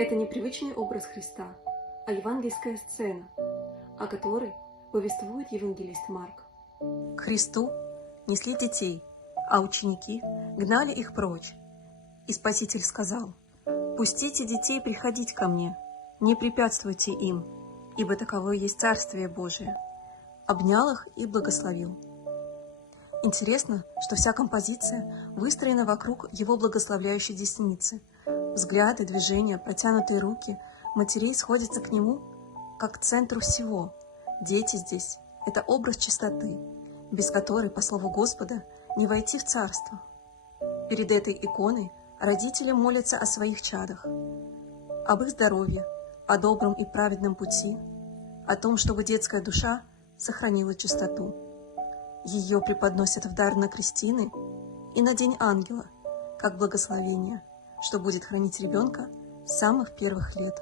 Это непривычный образ Христа, а евангельская сцена, о которой повествует евангелист Марк. К Христу несли детей, а ученики гнали их прочь. И Спаситель сказал: «Пустите детей приходить ко мне, не препятствуйте им, ибо таково есть Царствие Божие». Обнял их и благословил. Интересно, что вся композиция выстроена вокруг его благословляющей десницы. Взгляды, движения, протянутые руки матерей сходятся к нему, как к центру всего. Дети здесь – это образ чистоты, без которой, по слову Господа, не войти в Царство. Перед этой иконой родители молятся о своих чадах, об их здоровье, о добром и праведном пути, о том, чтобы детская душа сохранила чистоту. Ее преподносят в дар на крестины и на День Ангела, как благословение, что будет хранить ребенка с самых первых лет.